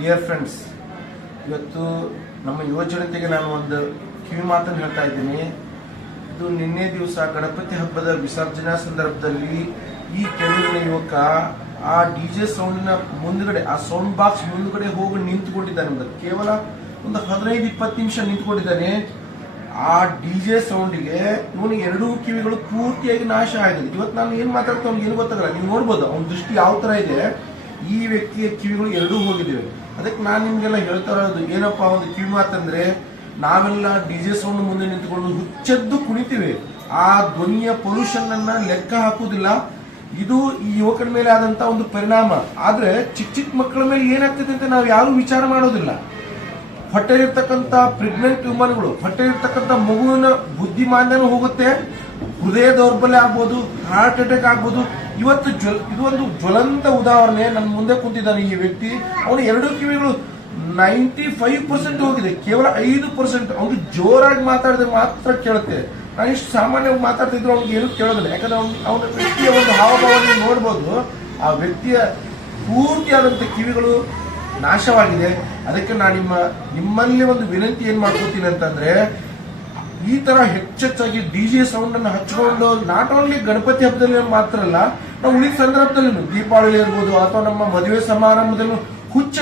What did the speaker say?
Dear friends, ಇವತ್ತು ನಮ್ಮ ಯುವ ಜನತೆಗೆ ನಾನು ಒಂದು ಕಿವಿ ಮಾತನ್ನು ಹೇಳ್ತಾ ಇದ್ದೀನಿ. ಇದು ನಿನ್ನೆ ದಿವಸ ಗಣಪತಿ ಹಬ್ಬದ ವಿಸರ್ಜನಾ ಸಂದರ್ಭದಲ್ಲಿ ಈ ಕೆಳಗಿನ ಯುವಕ ಆ ಡಿಜೆ ಸೌಂಡಿನ ಮುಂದ್ಗಡೆ, ಆ ಸೌಂಡ್ ಬಾಕ್ಸ್ ಮುಂದ್ಗಡೆ ಹೋಗಿ ನಿಂತುಕೊಂಡಿದ್ದಾನೆ. ಕೇವಲ ಒಂದು 15-20 ನಿಮಿಷ ನಿಂತ್ಕೊಂಡಿದ್ದಾನೆ. ಆ ಡಿಜೆ ಸೌಂಡಿಗೆ ಇವನಿಗೆ ಎರಡೂ ಕಿವಿಗಳು ಪೂರ್ತಿಯಾಗಿ ನಾಶ ಆಗಿದೆ. ಇವತ್ತು ನಾನು ಏನ್ ಮಾತಾಡ್ತಾ ಅವ್ನಿಗೆ ಏನು ಗೊತ್ತಾಗಲ್ಲ. ನೀವು ನೋಡ್ಬೋದು ಅವನ ದೃಷ್ಟಿ ಯಾವ ತರ ಇದೆ. ಈ ವ್ಯಕ್ತಿಯ ಕಿವಿಗಳು ಎರಡೂ ಹೋಗಿದ್ದೇವೆ. ಅದಕ್ಕೆ ನಾನು ನಿಮ್ಗೆಲ್ಲ ಹೇಳ್ತಾ ಇರೋದು ಏನಪ್ಪಾ, ಒಂದು ಕಿವಿ ಮಾತಂದ್ರೆ, ನಾವೆಲ್ಲ ಡಿಜೆ ಸೌಂಡ್ ಮುಂದೆ ನಿಂತುಕೊಂಡು ಹುಚ್ಚದ್ದು ಕುಣಿತೀವಿ. ಆ ಧ್ವನಿಯ ಪೊಲ್ಯೂಷನ್ ಅನ್ನ ಲೆಕ್ಕ ಹಾಕುವುದಿಲ್ಲ. ಇದು ಈ ಯುವಕರ ಮೇಲೆ ಆದಂತ ಒಂದು ಪರಿಣಾಮ. ಆದ್ರೆ ಚಿಕ್ಕ ಚಿಕ್ಕ ಮಕ್ಕಳ ಮೇಲೆ ಏನಾಗ್ತದೆ ಅಂತ ನಾವು ಯಾರು ವಿಚಾರ ಮಾಡೋದಿಲ್ಲ. ಹೊಟ್ಟೆಲಿರ್ತಕ್ಕಂಥ ಪ್ರೆಗ್ನೆಂಟ್ ವುಮನ್ಗಳು, ಹೊಟ್ಟೆಲಿರ್ತಕ್ಕಂಥ ಮಗುವಿನ ಬುದ್ಧಿಮಾಂದ್ಯನೂ ಹೋಗುತ್ತೆ, ಹೃದಯ ದೌರ್ಬಲ್ಯ ಆಗ್ಬೋದು, ಹಾರ್ಟ್ ಅಟ್ಯಾಕ್ ಆಗ್ಬೋದು. ಇವತ್ತು ಇದು ಒಂದು ಜ್ವಲಂತ ಉದಾಹರಣೆ. ನನ್ನ ಮುಂದೆ ಕುಂತಿದ್ದಾನೆ ಈ ವ್ಯಕ್ತಿ. ಅವನು ಎರಡು ಕಿವಿಗಳು 95% ಹೋಗಿದೆ, ಕೇವಲ 5% ಅವನು ಜೋರಾಗಿ ಮಾತಾಡಿದ್ರೆ ಮಾತ್ರ ಕೇಳುತ್ತೆ. ನಾನು ಇಷ್ಟು ಸಾಮಾನ್ಯವಾಗಿ ಮಾತಾಡ್ತಿದ್ರು ಅವ್ನಿಗೆ ಏನು ಕೇಳೋದಿಲ್ಲ. ಯಾಕಂದ್ರೆ ಅವನ ವ್ಯಕ್ತಿಯ ಒಂದು ಹಾವಭಾವನೆ ನೋಡ್ಬೋದು. ಆ ವ್ಯಕ್ತಿಯ ಪೂರ್ತಿಯಾದಂಥ ಕಿವಿಗಳು ನಾಶವಾಗಿದೆ. ಅದಕ್ಕೆ ನಾನು ನಿಮ್ಮಲ್ಲಿ ಒಂದು ವಿನಂತಿ ಏನ್ ಮಾಡ್ಕೋತೀನಿ ಅಂತಂದ್ರೆ, ಈ ತರ ಹೆಚ್ಚೆಚ್ಚಾಗಿ ಡಿಜೆ ಸೌಂಡ್ ಅನ್ನು ಹಚ್ಕೊಂಡು ನಾಟ್ ಓನ್ಲಿ ಗಣಪತಿ ಹಬ್ಬದಲ್ಲಿ ಮಾತ್ರ ಅಲ್ಲ, ನಾವು ಉಳಿದ ಸಂದರ್ಭದಲ್ಲಿ ದೀಪಾವಳಿ ಇರ್ಬೋದು ಅಥವಾ ನಮ್ಮ ಮದುವೆ ಸಮಾರಂಭದಲ್ಲೂ ಹುಚ್ಚ